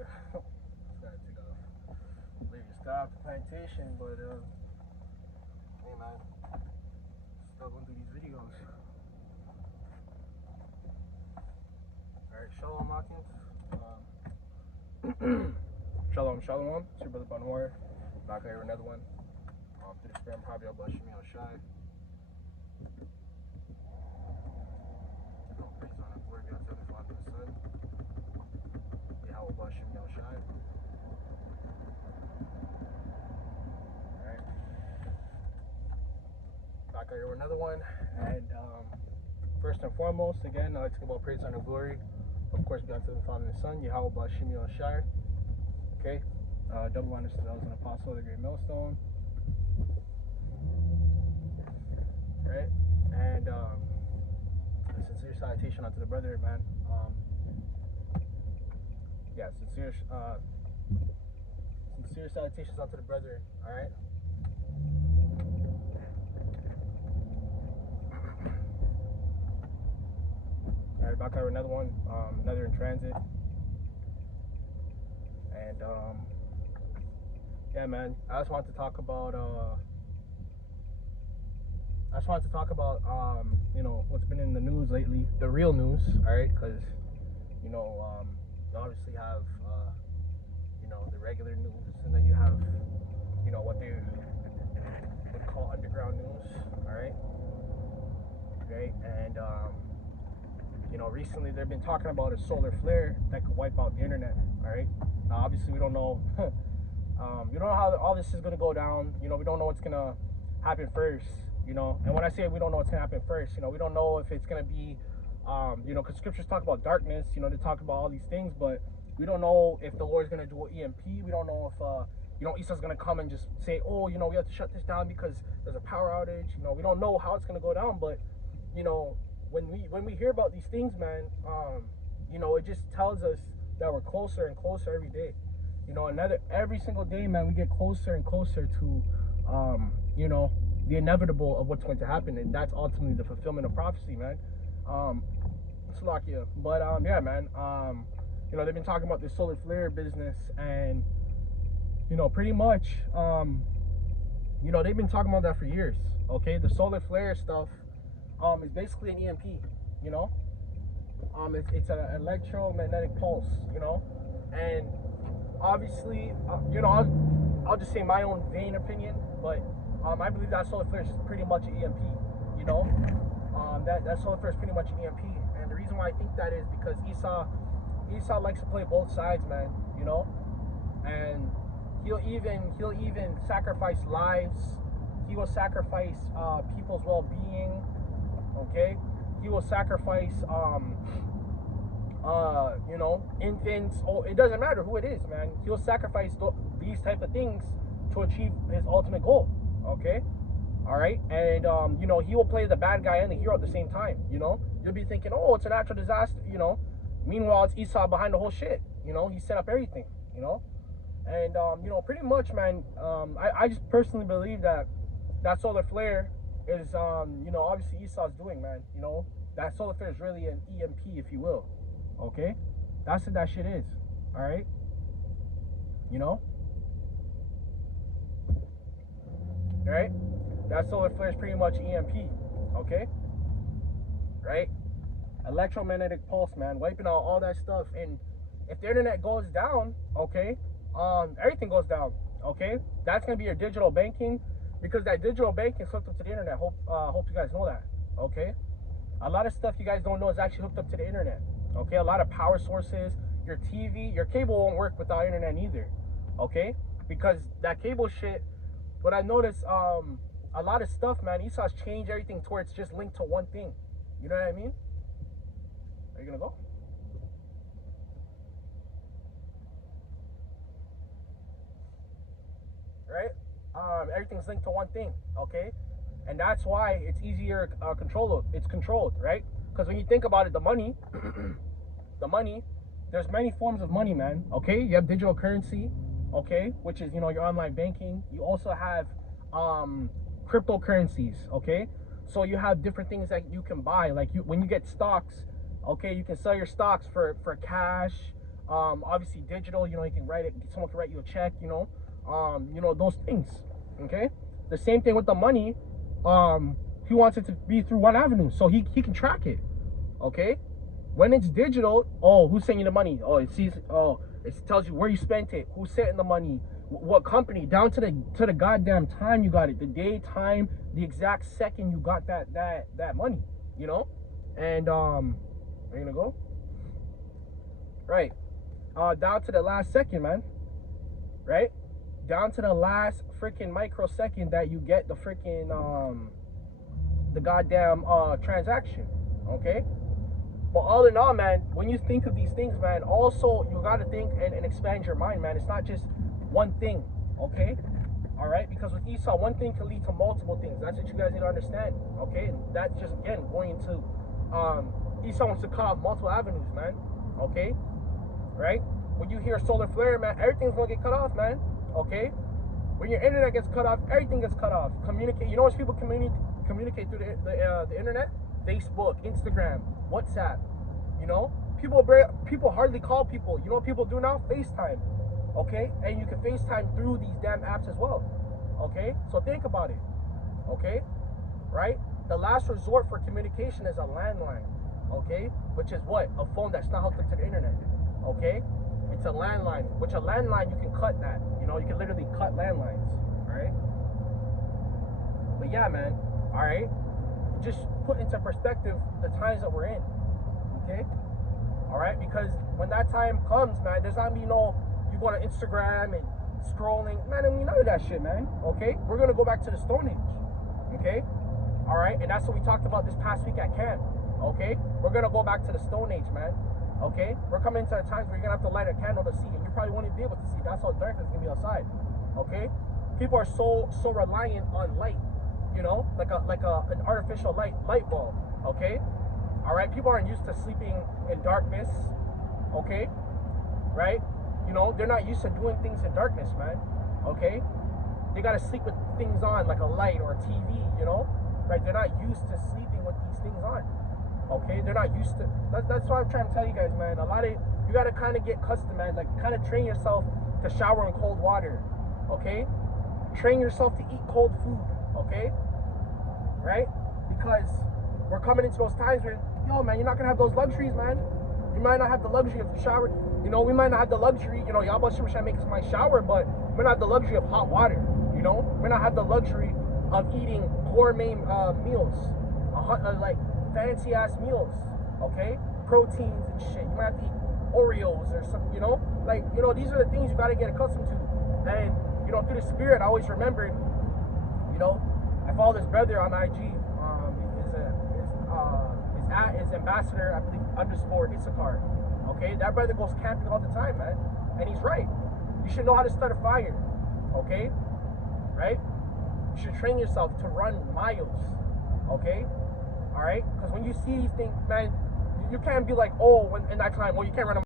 Just gotta take off. Leave your stop the plantation, but hey man, still gonna do these videos. Alright, shalom Akins. Shalom. It's your brother Banwar. Back here with another one. Through the spam hobby, I'll blush me on shy. Praise on the glory be unto the Father and the Son. Yahawah blush me on shy. Alright. Back here with another one. And first and foremost, again, I'd like to give all praise on the glory. Of course, be unto the Father and the Son. Yahawah blush me on shy. Okay. Double understood I was an apostle of the great millstone. Right? And a sincere salutation unto the brother, man. Sincere salutations unto the brother, alright? Alright, back out with another one, another in transit. And yeah, man, I just wanted to talk about you know, what's been in the news lately, the real news, all right? Because you know, you obviously have you know, the regular news, and then you have, you know, what they would call underground news, all right? Okay, and you know, recently they've been talking about a solar flare that could wipe out the internet, all right? Now, obviously, we don't know. We don't know how all this is gonna go down. You know, we don't know what's gonna happen first. You know, and when I say we don't know what's gonna happen first, you know, we don't know if it's gonna be, you know, because scriptures talk about darkness. You know, they talk about all these things, but we don't know if the Lord's gonna do an EMP. We don't know if, you know, Esau's gonna come and just say, oh, you know, we have to shut this down because there's a power outage. You know, we don't know how it's gonna go down, but you know, when we hear about these things, man, you know, it just tells us that we're closer and closer every day. You know, every single day, man, we get closer and closer to, you know, the inevitable of what's going to happen, and that's ultimately the fulfillment of prophecy, man. Slovakia. But yeah, man, you know, they've been talking about this solar flare business, and you know, pretty much, you know, they've been talking about that for years. Okay, the solar flare stuff is basically an EMP. You know, it's an electromagnetic pulse. You know, and obviously, you know, I'll just say my own vain opinion, but I believe that solar flare is pretty much an EMP. You know, that solar flare is pretty much an EMP, and the reason why I think that is because Esau likes to play both sides, man. You know, and he'll even sacrifice lives. He will sacrifice people's well-being. Okay, he will sacrifice you know, infants. Oh, it doesn't matter who it is, man. He'll sacrifice these type of things to achieve his ultimate goal. Okay, all right, and you know, he will play the bad guy and the hero at the same time. You know, you'll be thinking, oh, it's a natural disaster. You know, meanwhile, it's Esau behind the whole shit. You know, he set up everything. You know, and you know, pretty much, man. I just personally believe that solar flare is you know, obviously Esau's doing, man. You know, that solar flare is really an EMP, if you will. Okay, that's what that shit is. All right, you know, right? That solar flare is pretty much EMP. Okay, right? Electromagnetic pulse, man, wiping out all that stuff. And if the internet goes down, okay, everything goes down. Okay, that's gonna be your digital banking, because that digital banking is hooked up to the internet. Hope you guys know that. Okay, a lot of stuff you guys don't know is actually hooked up to the internet. Okay, a lot of power sources, your TV, your cable won't work without internet either. Okay, because that cable shit, what I noticed, a lot of stuff, man, Esau's changed everything to where it's just linked to one thing. You know what I mean? Are you gonna go? Right? Everything's linked to one thing. Okay, and that's why it's easier it's controlled, right? Because when you think about it, the money, there's many forms of money, man. Okay, you have digital currency, okay, which is, you know, your online banking. You also have cryptocurrencies, okay. So you have different things that you can buy, like when you get stocks, okay, you can sell your stocks for cash. Obviously digital, you know, you can write it, someone can write you a check, you know, those things. Okay, the same thing with the money. He wants it to be through one avenue, so he can track it. Okay, when it's digital, oh, who's sending you the money? Oh, it sees, oh, it tells you where you spent it, who's sending the money, what company, down to the goddamn time you got it, the day, time, the exact second you got that money, you know. And are you gonna go right down to the last second, man? Right, down to the last freaking microsecond that you get the freaking the goddamn transaction. Okay, but all in all, man, when you think of these things, man, also you got to think and expand your mind, man. It's not just one thing. Okay, all right, because with Esau, one thing can lead to multiple things. That's what you guys need to understand. Okay, and that's just, again, going into Esau wants to cut off multiple avenues, man. Okay, right? When you hear solar flare, man, everything's gonna get cut off, man. Okay, when your internet gets cut off, everything gets cut off. Communicate. You know what people communicate through the internet? Facebook, Instagram, WhatsApp. You know, people hardly call people. You know what people do now? FaceTime. Okay, and you can FaceTime through these damn apps as well. Okay, so think about it. Okay, right? The last resort for communication is a landline. Okay, which is what? A phone that's not hooked up to the internet. Okay, it's a landline. Which a landline, you can cut that. You know, you can literally cut landlines. All right. But yeah, man. All right. Just put into perspective the times that we're in. Okay. All right. Because when that time comes, man, there's not gonna be no you going to Instagram and scrolling, man. I mean, none of that shit, man. Okay. We're gonna go back to the Stone Age. Okay. All right. And that's what we talked about this past week at camp. Okay. We're gonna go back to the Stone Age, man. Okay, we're coming into times where you're gonna have to light a candle to see, and you probably won't even be able to see. That's how dark it's gonna be outside. Okay, people are so reliant on light, you know, like an artificial light bulb. Okay, all right. People aren't used to sleeping in darkness. Okay, right? You know, they're not used to doing things in darkness, man. Okay, they gotta sleep with things on, like a light or a TV. You know, right? They're not used to sleeping with these things on. Okay, they're not used to. That's why I'm trying to tell you guys, man. A lot of you gotta kind of get custom, man. Like, kind of train yourself to shower in cold water. Okay, train yourself to eat cold food. Okay, right? Because we're coming into those times where, yo, man, you're not gonna have those luxuries, man. You might not have the luxury of shower. You know, we might not have the luxury. You know, Yahawashi should make us my shower, but we might not have the luxury of hot water. You know, we might not have the luxury of eating gourmet meals, like fancy ass meals, okay? Proteins and shit. You might have to eat Oreos or something, you know? Like, you know, these are the things you gotta get accustomed to. And, you know, through the spirit, I always remembered, you know, I follow this brother on IG. His ambassador, I believe, _ Issachar. Okay? That brother goes camping all the time, man. And he's right. You should know how to start a fire. Okay? Right? You should train yourself to run miles. Okay? All right, because when you see these things, man, you can't be like, oh, in that time, well, you can't run a